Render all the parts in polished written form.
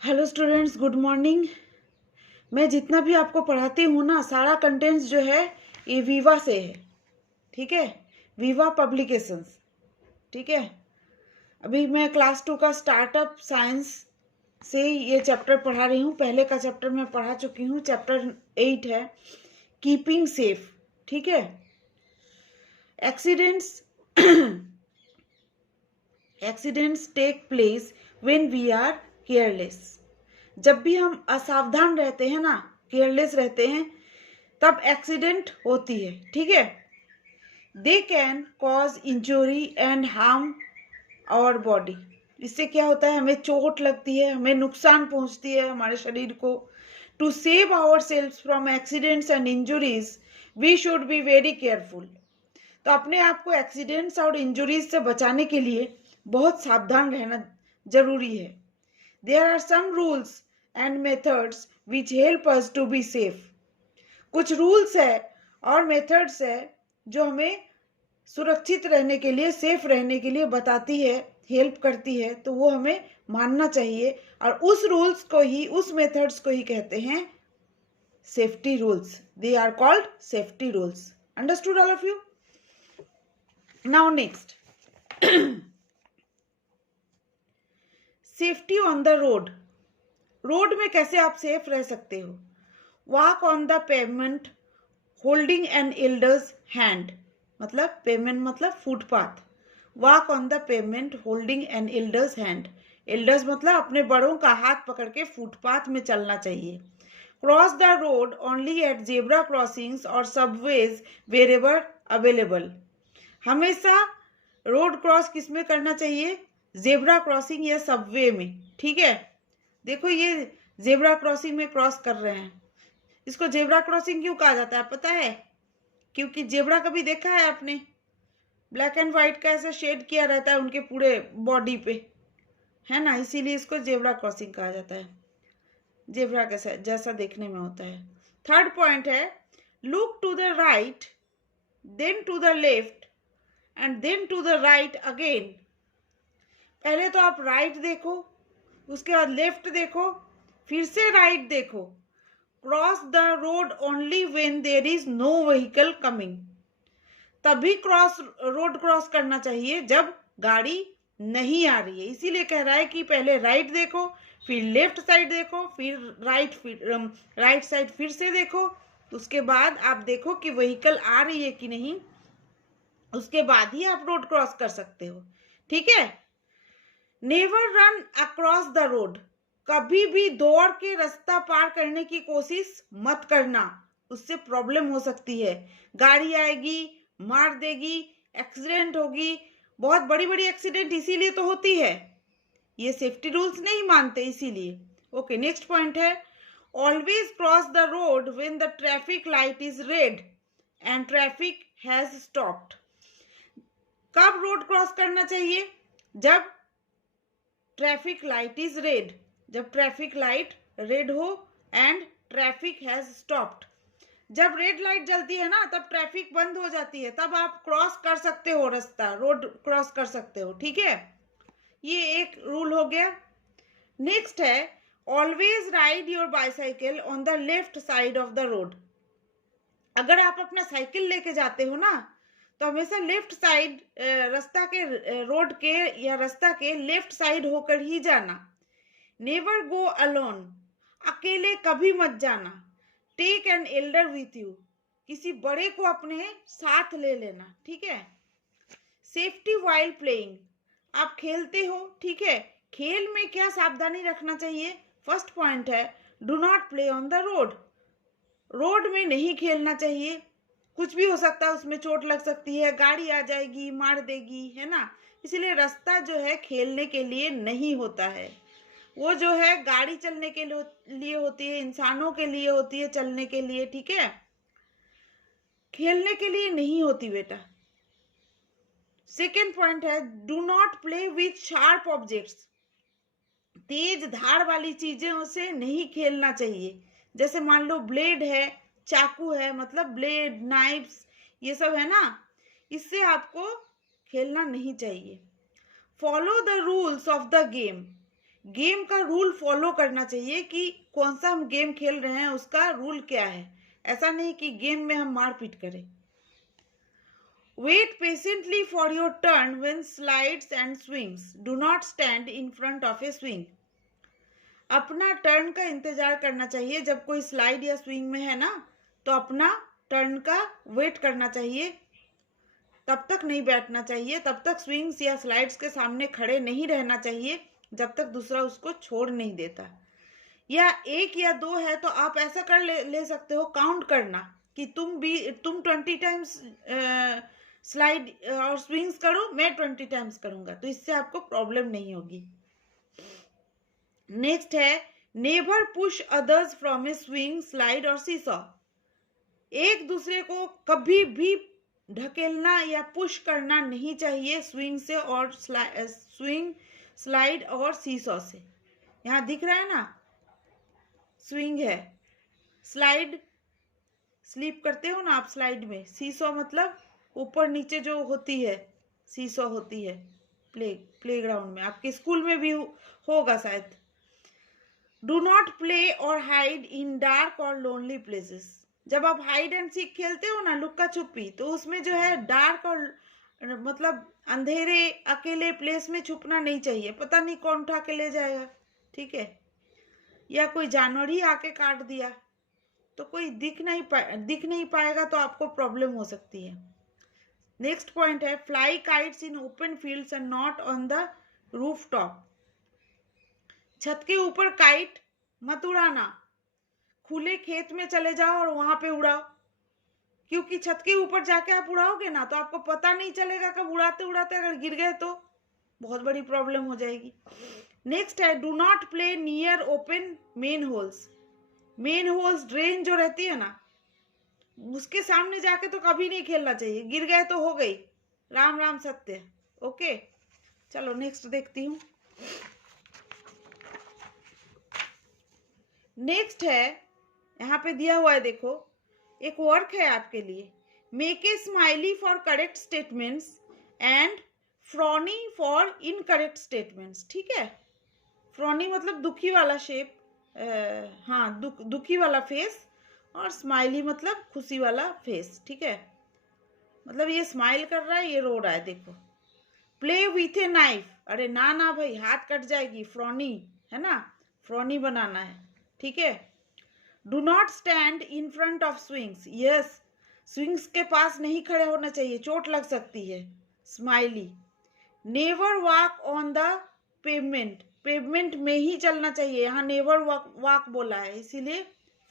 Hello students, good morning. मैं जितना भी आपको पढ़ाती हूँ ना, सारा कंटेंट्स जो है ये वीवा से है। ठीक है, वीवा पब्लिकेशंस। ठीक है, अभी मैं क्लास 2 का स्टार्टअप साइंस से ये चैप्टर पढ़ा रही हूँ। पहले का चैप्टर मैं पढ़ा चुकी हूँ, चैप्टर 8 है कीपिंग सेफ। ठीक है, accidents accidents take place when we are careless. जब भी हम असावधान रहते हैं ना, केयरलेस रहते हैं, तब एक्सीडेंट होती है। ठीक है, they can cause injury and harm our body. इससे क्या होता है, हमें चोट लगती है, हमें नुकसान पहुंचती है हमारे शरीर को। To save our self from accidents and injuries we should be very careful. तो अपने आप को एक्सीडेंट्स और इंजुरीज से बचाने के लिए बहुत सावधान रहना जरूरी है। There are some rules and methods which help us to be safe. कुछ रूल्स है और मेथड्स है जो हमें सुरक्षित रहने के लिए, सेफ रहने के लिए बताती है, हेल्प करती है। तो वो हमें मानना चाहिए और उस रूल्स को ही, उस मेथड्स को ही कहते हैं safety rules. They are called safety rules. Understood all of you? Now next, safety on the road. Road में कैसे आप सेफ रह सकते हो? Walk on the pavement holding an elder's hand. मतलब पेवमेंट मतलब फुटपाथ। Walk on the pavement holding an elder's hand. Elders मतलब अपने बड़ों का हाथ पकड़ के फुटपाथ में चलना चाहिए। Cross the road only at zebra crossings और सबवेज वेर एवर अवेलेबल। हमेशा रोड क्रॉस किस में करना चाहिए? जेब्रा क्रॉसिंग या सबवे में। ठीक है, देखो ये जेब्रा क्रॉसिंग में क्रॉस कर रहे हैं। इसको जेब्रा क्रॉसिंग क्यों कहा जाता है पता है? क्योंकि जेब्रा कभी देखा है आपने? ब्लैक एंड व्हाइट का ऐसा शेड किया रहता है उनके पूरे बॉडी पे, है ना, इसीलिए इसको जेब्रा क्रॉसिंग कहा जाता है। जेब्रा कैसा जैसा देखने में होता है। थर्ड पॉइंट है look to the right, then to the left and then to the right again. पहले तो आप राइट देखो, उसके बाद लेफ्ट देखो, फिर से राइट देखो। Cross the road only when there is no vehicle coming. तभी रोड क्रॉस करना चाहिए जब गाड़ी नहीं आ रही है। इसीलिए कह रहा है कि पहले राइट देखो, फिर लेफ्ट साइड देखो, फिर राइट साइड फिर से देखो। उसके बाद आप देखो कि व्हीकल आ रही है कि नहीं, उसके बाद ही आप रोड क्रॉस कर सकते हो। ठीक है, never run across the road. कभी भी दौड़ के रास्ता पार करने की कोशिश मत करना, उससे प्रॉब्लम हो सकती है। गाड़ी आएगी, मार देगी, एक्सीडेंट होगी। बहुत बड़ी बड़ी एक्सीडेंट इसीलिए तो होती है, ये सेफ्टी रूल्स नहीं मानते इसीलिए। ओके, नेक्स्ट पॉइंट है always cross the road when the traffic light is red and traffic has stopped. कब रोड क्रॉस करना चाहिए? जब ट्रैफिक लाइट इज रेड, जब ट्रैफिक लाइट रेड हो एंड ट्रैफिक हैज स्टॉप्ड। जब रेड लाइट जलती है ना, तब ट्रैफिक बंद हो जाती है, तब आप क्रॉस कर सकते हो, रास्ता रोड क्रॉस कर सकते हो। ठीक है, ये एक रूल हो गया। नेक्स्ट है always ride your bicycle on the left side of the road. अगर आप अपना साइकिल लेके जाते हो ना, तो हमेशा लेफ्ट साइड रास्ता के, रोड के या रास्ता के लेफ्ट साइड होकर ही जाना। Never go alone. अकेले कभी मत जाना। Take an elder with you. किसी बड़े को अपने साथ ले लेना। ठीक है, सेफ्टी वाइल प्लेइंग। आप खेलते हो, ठीक है, खेल में क्या सावधानी रखना चाहिए? फर्स्ट पॉइंट है do not play on the road. Road में नहीं खेलना चाहिए, कुछ भी हो सकता है, उसमें चोट लग सकती है, गाड़ी आ जाएगी, मार देगी, है ना। इसलिए रास्ता जो है खेलने के लिए नहीं होता है, वो जो है गाड़ी चलने के लिए होती है, इंसानों के लिए होती है, चलने के लिए। ठीक है, खेलने के लिए नहीं होती बेटा। सेकेंड पॉइंट है do not play with sharp objects. तेज धार वाली चीजों से नहीं खेलना चाहिए। जैसे मान लो ब्लेड है, चाकू है, मतलब ब्लेड, नाइफ्स, ये सब है ना, इससे आपको खेलना नहीं चाहिए। Follow the rules of the game. Game का रूल फॉलो करना चाहिए कि कौन सा हम गेम खेल रहे हैं, उसका रूल क्या है। ऐसा नहीं कि गेम में हम मारपीट करें। Wait patiently for your turn when slides and swings, do not stand in front of a swing. अपना टर्न का इंतजार करना चाहिए। जब कोई स्लाइड या स्विंग में है ना, तो अपना टर्न का वेट करना चाहिए, तब तक नहीं बैठना चाहिए, तब तक स्विंग्स या स्लाइड्स के सामने खड़े नहीं रहना चाहिए जब तक दूसरा उसको छोड़ नहीं देता। या एक या दो है तो आप ऐसा कर ले सकते हो, काउंट करना कि तुम 20 टाइम्स स्लाइड और स्विंग्स करो, मैं 20 टाइम्स करूंगा, तो इससे आपको प्रॉब्लम नहीं होगी। नेक्स्ट है never push others from A swing, slide और सीसॉ। एक दूसरे को कभी भी ढकेलना या पुश करना नहीं चाहिए स्विंग से और स्विंग, स्लाइड और सीसॉ से। यहाँ दिख रहा है ना, स्विंग है, स्लाइड स्लीप करते हो ना आप स्लाइड में, सीसॉ मतलब ऊपर नीचे जो होती है, सीसॉ होती है प्लेग्राउंड में, आपके स्कूल में भी होगा शायद। डू नॉट प्ले और हाइड इन डार्क और लोनली प्लेसेस। जब आप हाइड एंड सीक खेलते हो ना, लुक्का छुपी, तो उसमें जो है डार्क और मतलब अंधेरे अकेले प्लेस में छुपना नहीं चाहिए, पता नहीं कौन उठा के ले जाएगा, ठीक है, या कोई जानवर ही आके काट दिया तो कोई दिख नहीं पाएगा, तो आपको प्रॉब्लम हो सकती है। नेक्स्ट पॉइंट है fly kites in open fields and not on the roof top. छत के ऊपर काइट मत उड़ाना, खुले खेत में चले जाओ और वहां पे उड़ाओ, क्योंकि छत के ऊपर जाके आप उड़ाओगे ना तो आपको पता नहीं चलेगा, कब उड़ाते उड़ाते अगर गिर गए तो बहुत बड़ी प्रॉब्लम हो जाएगी। नेक्स्ट है do not play near open main holes. Main holes drain जो रहती है ना, उसके सामने जाके तो कभी नहीं खेलना चाहिए, गिर गए तो हो गई, राम राम सत्य। ओके, चलो नेक्स्ट देखती हूँ। नेक्स्ट है, यहाँ पे दिया हुआ है, देखो एक वर्क है आपके लिए, make a smiley for correct statements and frowny for incorrect statements. ठीक है, फ्रॉनी मतलब दुखी वाला शेप, हाँ दुखी वाला फेस, और स्माइली मतलब खुशी वाला फेस। ठीक है, मतलब ये स्माइल कर रहा है, ये रो रहा है, देखो। प्ले विथ ए नाइफ, अरे ना ना भाई, हाथ कट जाएगी, फ्रॉनी है ना, फ्रॉनी बनाना है। ठीक है, do not stand in front of swings, yes, swings के पास नहीं खड़े होना चाहिए, चोट लग सकती है, smiley. Never walk on the pavement, pavement में ही चलना चाहिए, यहाँ नेवर वॉक बोला है इसीलिए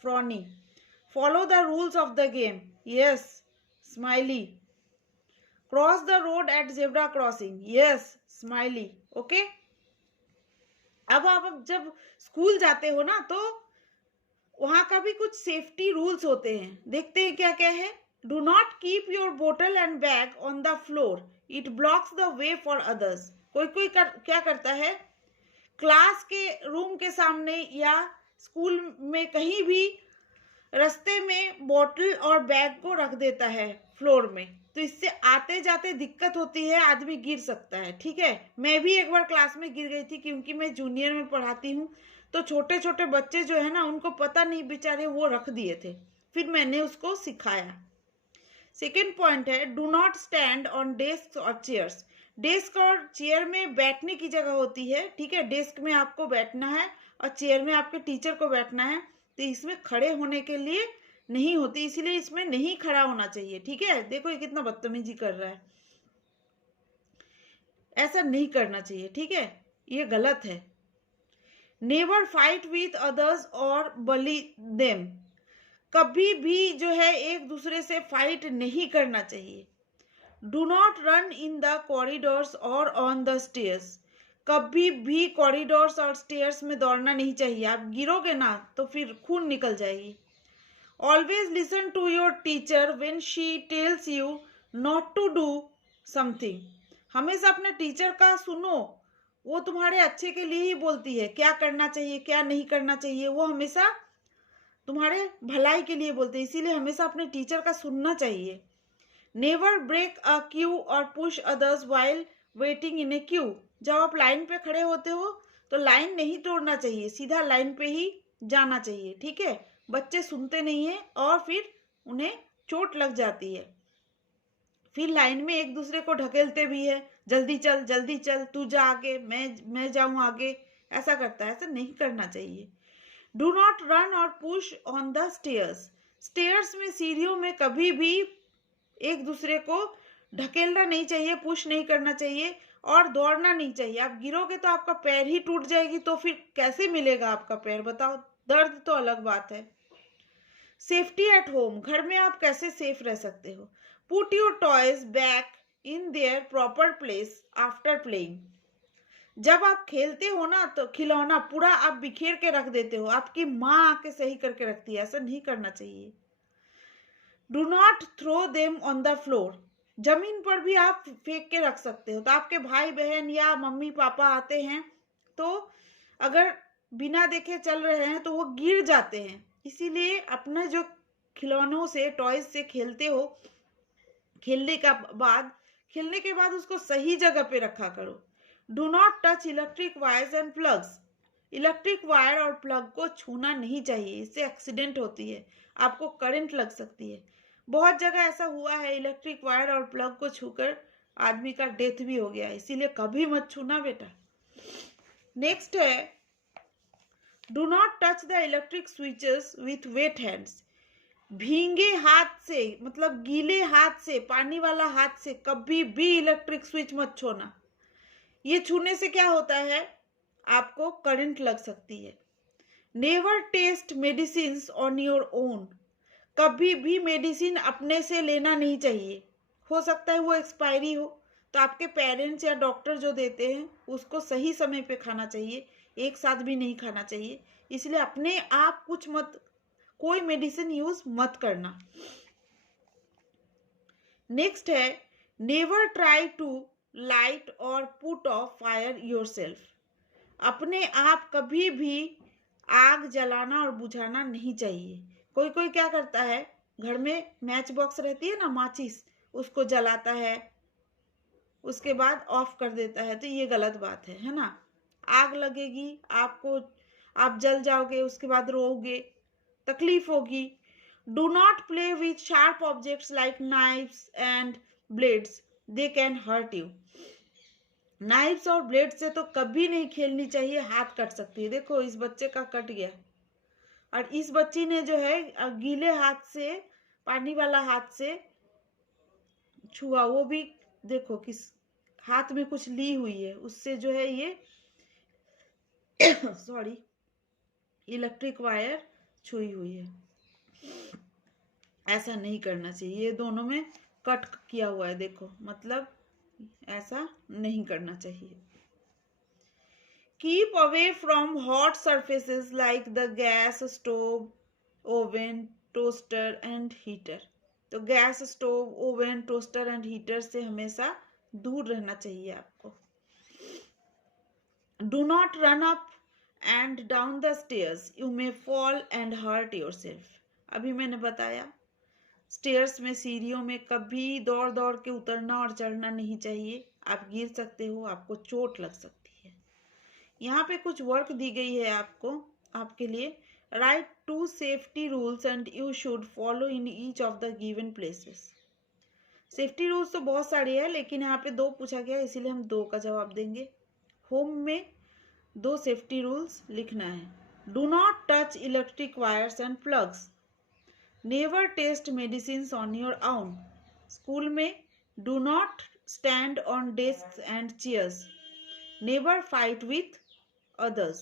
frowny. Follow the rules of the game, yes, smiley. Cross the road at zebra crossing, yes, smiley. Okay, अब आप जब स्कूल जाते हो ना, तो वहां का भी कुछ सेफ्टी रूल्स होते हैं, देखते हैं क्या क्या है। डू नॉट कीप योर बोतल and bag on the floor, it blocks the way for others. कोई क्या करता है, क्लास के रूम के सामने या स्कूल में कहीं भी रास्ते में बोतल और बैग को रख देता है फ्लोर में, तो इससे आते जाते दिक्कत होती है, आदमी गिर सकता है। ठीक है, मैं भी एक बार क्लास में गिर गई थी, क्योंकि मैं जूनियर में पढ़ाती हूँ, तो छोटे छोटे बच्चे जो है ना, उनको पता नहीं बेचारे, वो रख दिए थे, फिर मैंने उसको सिखाया। सेकेंड पॉइंट है do not stand on desk और चेयर्स। डेस्क और चेयर में बैठने की जगह होती है, ठीक है, डेस्क में आपको बैठना है और चेयर में आपके टीचर को बैठना है, तो इसमें खड़े होने के लिए नहीं होती, इसीलिए इसमें नहीं खड़ा होना चाहिए। ठीक है, देखो ये कितना बदतमीजी कर रहा है, ऐसा नहीं करना चाहिए। ठीक है, ये गलत है। नेवर फाइट विथ अदर्स और बली देम, कभी भी जो है एक दूसरे से फाइट नहीं करना चाहिए। Do not run in the corridors और ऑन द स्टेयर्स, कभी भी कॉरिडोर्स और स्टेयर्स में दौड़ना नहीं चाहिए, आप गिरोगे ना तो फिर खून निकल जाएगी। Always listen to your teacher when she tells you not to do something, हमेशा अपने टीचर का सुनो, वो तुम्हारे अच्छे के लिए ही बोलती है, क्या करना चाहिए क्या नहीं करना चाहिए, वो हमेशा तुम्हारे भलाई के लिए बोलते हैं, इसीलिए हमेशा अपने टीचर का सुनना चाहिए। नेवर ब्रेक अ क्यू और push others while waiting in A Q, जब आप लाइन पे खड़े होते हो तो लाइन नहीं तोड़ना चाहिए, सीधा लाइन पे ही जाना चाहिए, ठीक है। बच्चे सुनते नहीं है और फिर उन्हें चोट लग जाती है, फिर लाइन में एक दूसरे को ढकेलते भी है, जल्दी चल, तू जा आगे, मैं जाऊं आगे, ऐसा करता है। ऐसा नहीं करना चाहिए। डू नॉट रन और push on the stairs. Stairs में, सीढ़ियों में कभी भी एक दूसरे को ढकेलना नहीं चाहिए, पुश नहीं करना चाहिए और दौड़ना नहीं चाहिए। आप गिरोगे तो आपका पैर ही टूट जाएगी, तो फिर कैसे मिलेगा आपका पैर, बताओ। दर्द तो अलग बात है। सेफ्टी एट होम, घर में आप कैसे सेफ रह सकते हो। Put your toys back in their proper place after playing. जब आप खेलते हो ना तो खिलौना पूरा आप बिखेर के रख देते हो, आपकी माँ आके सही करके रखती है, ऐसा नहीं करना चाहिए। Do not throw them on the floor. जमीन पर भी आप फेंक के रख सकते हो, तो आपके भाई बहन या मम्मी पापा आते हैं तो अगर बिना देखे चल रहे हैं तो वो गिर जाते हैं, इसीलिए अपने जो खिलौनों से, टॉयज से खेलते हो, खेलने के बाद उसको सही जगह पे रखा करो। Do not touch electric wires and plugs. Electric wire और प्लग को छूना नहीं चाहिए, इससे एक्सीडेंट होती है, आपको करंट लग सकती है। बहुत जगह ऐसा हुआ है, इलेक्ट्रिक वायर और प्लग को छूकर आदमी का डेथ भी हो गया है, इसीलिए कभी मत छूना बेटा। नेक्स्ट है, do not touch the electric switches with wet hands. भींगे हाथ से, मतलब गीले हाथ से, पानी वाला हाथ से कभी भी इलेक्ट्रिक स्विच मत छूना। ये छूने से क्या होता है, आपको करंट लग सकती है। Never test medicine on your own. कभी भी मेडिसिन अपने से लेना नहीं चाहिए, हो सकता है वो एक्सपायरी हो, तो आपके पेरेंट्स या डॉक्टर जो देते हैं उसको सही समय पे खाना चाहिए, एक साथ भी नहीं खाना चाहिए। इसलिए अपने आप कोई मेडिसिन यूज मत करना। नेक्स्ट है, नेवर ट्राई टू लाइट और पुट ऑफ फायर योरसेल्फ। अपने आप कभी भी आग जलाना और बुझाना नहीं चाहिए। कोई कोई क्या करता है, घर में मैच बॉक्स रहती है ना, माचिस, उसको जलाता है, उसके बाद ऑफ कर देता है, तो ये गलत बात है ना। आग लगेगी, आप जल जाओगे, उसके बाद रोओगे, तकलीफ होगी। Do not play with sharp objects like knives and blades, they can hurt you. Knives और ब्लेड से तो कभी नहीं खेलनी चाहिए, हाथ कट सकती है। देखो इस बच्चे का कट गया, और इस बच्ची ने जो है गीले हाथ से, पानी वाला हाथ से छुआ, वो भी देखो किस हाथ में कुछ ली हुई है, उससे जो है ये सॉरी, इलेक्ट्रिक वायर छुई हुई है। ऐसा नहीं करना चाहिए, ये दोनों में कट किया हुआ है, देखो, मतलब ऐसा नहीं करना चाहिए। Keep away from hot surfaces like the gas stove, oven, toaster and heater. तो gas stove, oven, toaster and heater से हमेशा दूर रहना चाहिए आपको। Do not run up and down the stairs, you may fall and hurt yourself. अभी मैंने बताया, स्टेयर्स में, सीढ़ियों में कभी दौड़ दौड़ के उतरना और चढ़ना नहीं चाहिए, आप गिर सकते हो, आपको चोट लग सकती है। यहाँ पे कुछ वर्क दी गई है आपके लिए। Right 2 safety rules and you should follow in each of the given places. Safety rules तो बहुत सारे हैं, लेकिन यहाँ पे 2 पूछा गया, इसीलिए हम 2 का जवाब देंगे। होम में 2 सेफ्टी रूल्स लिखना है। Do not touch electric wires and plugs. Never test medicine on your own. School में do not stand on desk and chairs. Never fight with others.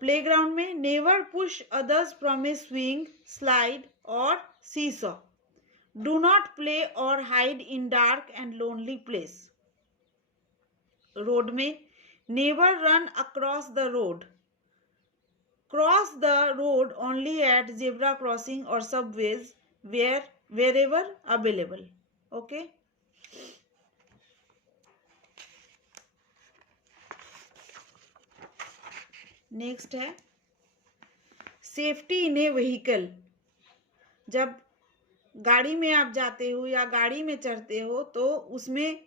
Playground में never push others from a swing, slide or seesaw. Do not play or hide in dark and lonely place. Road में never run across the road. Cross the road only at zebra crossing or subways wherever available. Okay. Next है, safety in A vehicle. जब गाड़ी में आप जाते हो या गाड़ी में चढ़ते हो तो उसमें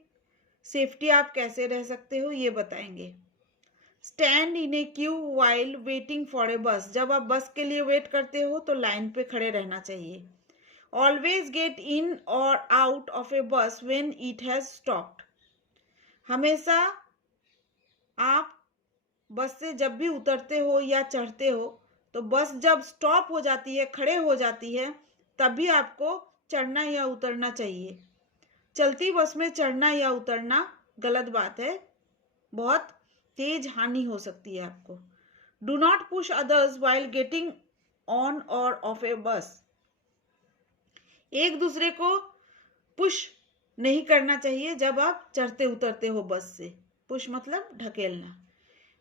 सेफ्टी आप कैसे रह सकते हो ये बताएंगे। Stand in A Q while waiting for a बस, जब आप बस के लिए वेट करते हो तो लाइन पे खड़े रहना चाहिए। ऑलवेज गेट इन और आउट ऑफ ए बस व्हेन इट हैज स्टॉप्ड, हमेशा आप बस से जब भी उतरते हो या चढ़ते हो तो बस जब स्टॉप हो जाती है, खड़े हो जाती है, तभी आपको चढ़ना या उतरना चाहिए। चलती बस में चढ़ना या उतरना गलत बात है, बहुत तेज हानि हो सकती है आपको। Do not push others while getting on और ऑफ ए बस, एक दूसरे को पुश नहीं करना चाहिए जब आप चढ़ते उतरते हो बस से। पुश मतलब ढकेलना।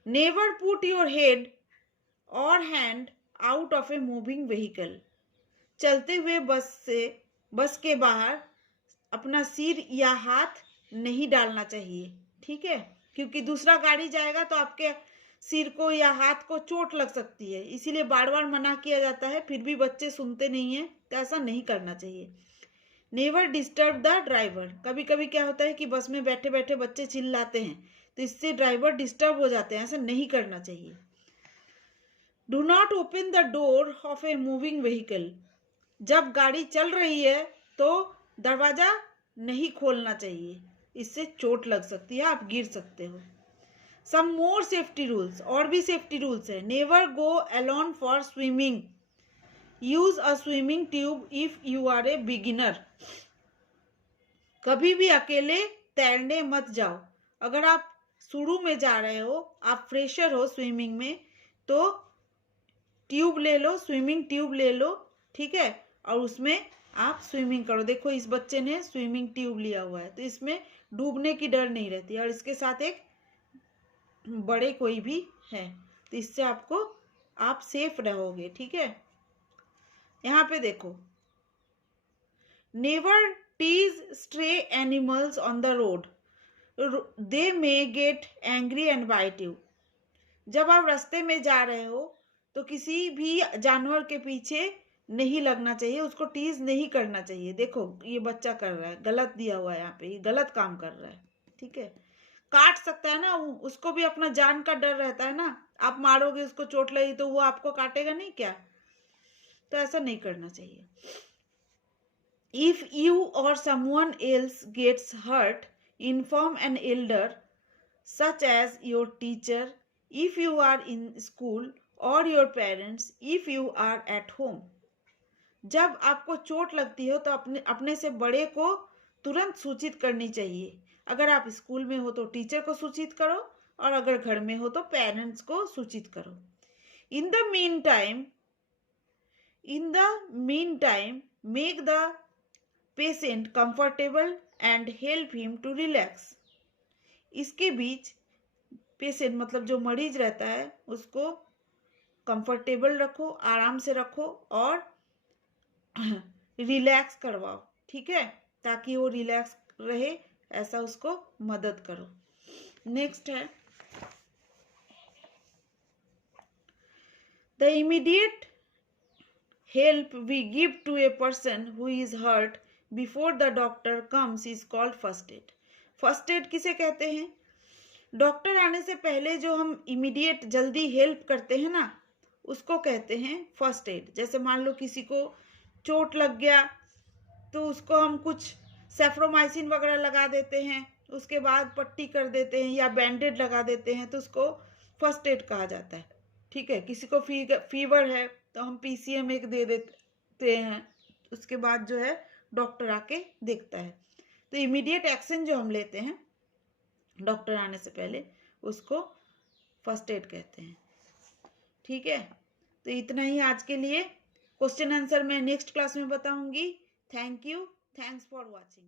नेवर पुट योर हेड और hand out of a moving vehicle, चलते हुए बस के बाहर अपना सिर या हाथ नहीं डालना चाहिए, ठीक है, क्योंकि दूसरा गाड़ी जाएगा तो आपके सिर को या हाथ को चोट लग सकती है, इसीलिए बार बार मना किया जाता है, फिर भी बच्चे सुनते नहीं हैं, तो ऐसा नहीं करना चाहिए। नेवर डिस्टर्ब द ड्राइवर, कभी कभी क्या होता है कि बस में बैठे बैठे बच्चे चिल्लाते हैं तो इससे ड्राइवर डिस्टर्ब हो जाते हैं, ऐसा नहीं करना चाहिए। Do not open the door of a moving vehicle, जब गाड़ी चल रही है तो दरवाजा नहीं खोलना चाहिए, इससे चोट लग सकती है, आप गिर सकते हो। सम मोर सेफ्टी रूल्स, और भी सेफ्टी रूल्स है। Never go alone for swimming, use a swimming tube if you are a beginner, कभी भी अकेले तैरने मत जाओ, अगर आप शुरू में जा रहे हो, आप फ्रेशर हो स्विमिंग में, तो ट्यूब ले लो, स्विमिंग ट्यूब ले लो, ठीक है, और उसमें आप स्विमिंग करो। देखो इस बच्चे ने स्विमिंग ट्यूब लिया हुआ है तो इसमें डूबने की डर नहीं रहती, और इसके साथ एक बड़े कोई भी है तो इससे आप सेफ रहोगे, ठीक है। यहाँ पे देखो, never tease stray animals on the road, they may get angry and bite you, जब आप रास्ते में जा रहे हो तो किसी भी जानवर के पीछे नहीं लगना चाहिए, उसको टीज नहीं करना चाहिए। देखो ये बच्चा कर रहा है, गलत दिया हुआ है यहाँ पे, ये गलत काम कर रहा है, ठीक है। काट सकता है ना, उसको भी अपना जान का डर रहता है ना, आप मारोगे उसको चोट लगी तो वो आपको काटेगा नहीं क्या, तो ऐसा नहीं करना चाहिए। If you or someone else gets hurt, inform an elder such as your teacher if you are in school or your parents if you are at home, जब आपको चोट लगती हो तो अपने से बड़े को तुरंत सूचित करनी चाहिए। अगर आप स्कूल में हो तो टीचर को सूचित करो, और अगर घर में हो तो पेरेंट्स को सूचित करो। In the mean time make the patient comfortable and help him to relax, इसके बीच पेशेंट मतलब जो मरीज रहता है उसको कंफर्टेबल रखो, आराम से रखो और रिलैक्स करवाओ, ठीक है, ताकि वो रिलैक्स रहे, ऐसा उसको मदद करो। नेक्स्ट है, the immediate help we give to a person who is hurt before the doctor comes is called first aid. First aid किसे कहते हैं? डॉक्टर आने से पहले जो हम इमीडिएट जल्दी हेल्प करते हैं ना, उसको कहते हैं फर्स्ट एड। जैसे मान लो किसी को चोट लग गया तो उसको हम कुछ सेफ्रोमाइसिन वगैरह लगा देते हैं, उसके बाद पट्टी कर देते हैं या बैंडेड लगा देते हैं, तो उसको फर्स्ट एड कहा जाता है, ठीक है। किसी को फीवर है तो हम PCM एक दे देते हैं, उसके बाद जो है डॉक्टर आके देखता है। तो इमीडिएट एक्शन जो हम लेते हैं डॉक्टर आने से पहले, उसको फर्स्ट एड कहते हैं, ठीक है। तो इतना ही आज के लिए, क्वेश्चन आंसर मैं नेक्स्ट क्लास में बताऊंगी। Thank you, thanks for watching.